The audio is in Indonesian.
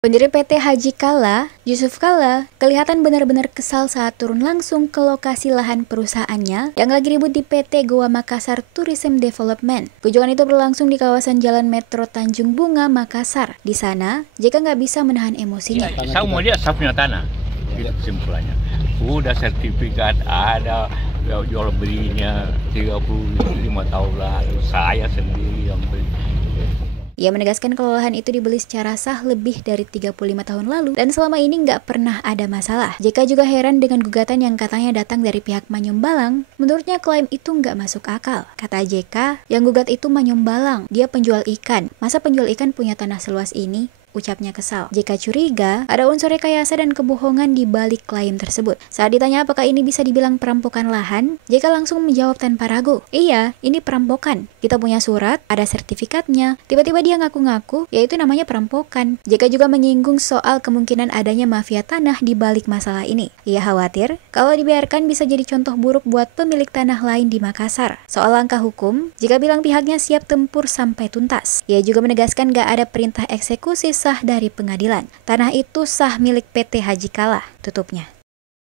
Pendiri PT Haji Kala, Yusuf Kala, kelihatan benar-benar kesal saat turun langsung ke lokasi lahan perusahaannya yang lagi ribut di PT Goa Makassar Tourism Development. Kunjungan itu berlangsung di kawasan Jalan Metro Tanjung Bunga, Makassar. Di sana, JK nggak bisa menahan emosinya. Saya mau lihat saya punya tanah, itu kesimpulannya. Udah sertifikat ada, jual belinya 35 tahun lalu, saya sendiri yang beli. Ia menegaskan kalau lahan itu dibeli secara sah lebih dari 35 tahun lalu dan selama ini nggak pernah ada masalah. JK juga heran dengan gugatan yang katanya datang dari pihak Manyombalang. Menurutnya klaim itu nggak masuk akal. Kata JK, yang gugat itu Manyombalang, dia penjual ikan. Masa penjual ikan punya tanah seluas ini? Ucapnya kesal. JK curiga ada unsur rekayasa dan kebohongan di balik klaim tersebut. Saat ditanya apakah ini bisa dibilang perampokan lahan, JK langsung menjawab tanpa ragu. Iya, ini perampokan. Kita punya surat, ada sertifikatnya. Tiba-tiba dia ngaku-ngaku, yaitu namanya perampokan. JK juga menyinggung soal kemungkinan adanya mafia tanah di balik masalah ini. Ia khawatir, kalau dibiarkan bisa jadi contoh buruk buat pemilik tanah lain di Makassar. Soal langkah hukum, JK bilang pihaknya siap tempur sampai tuntas. Ia juga menegaskan gak ada perintah eksekusi sah dari pengadilan. Tanah itu sah milik PT Haji Kala, tutupnya.